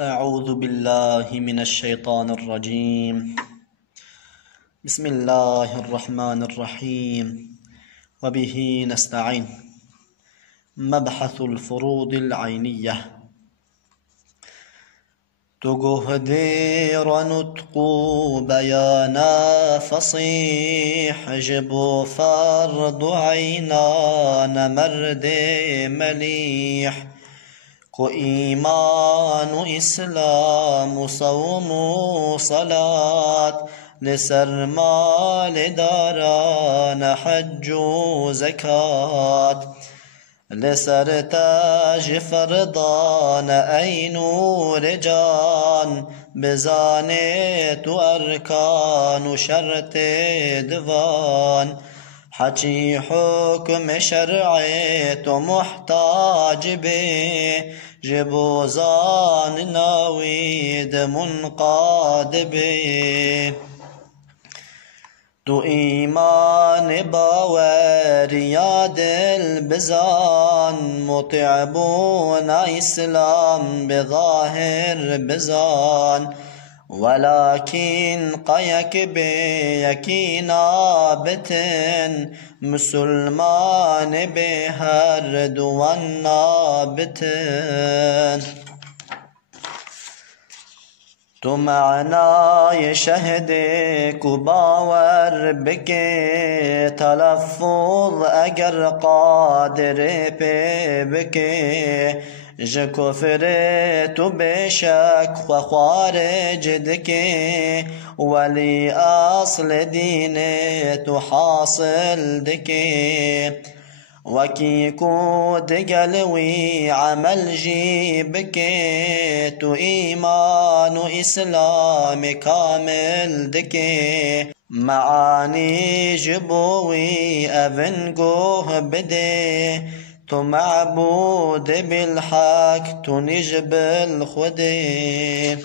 أعوذ بالله من الشيطان الرجيم. بسم الله الرحمن الرحيم وبه نستعين. مبحث الفروض العينية. تقهدير نطقو بيانا فصيح جبو فرض عينان مرد مليح کو إيمان إسلام صوم صلاة لسر مال داران حج زكاة لسر تاج فرضان أي نور جان بزانت أركان شرط ديوان حكي حكم شرعي محتاج به جبوزان ناويد منقاد به تو إيمان باور يا دل بزان مطعبون إسلام بظاهر بزان ولكن قيك بيكينا بتن مسلمان بهر دوانا بتن تو معنای شهدك وباور بك تلفظ اگر قادر بك جكفر تو بشك وخارج دك ولي اصل دين تحاصل دك وكي كود قلوي عمل جيبك تو إيمان إسلام كامل دكي معاني جبوي أفنقوه بدي تو معبود بالحق تو نجب الخدي.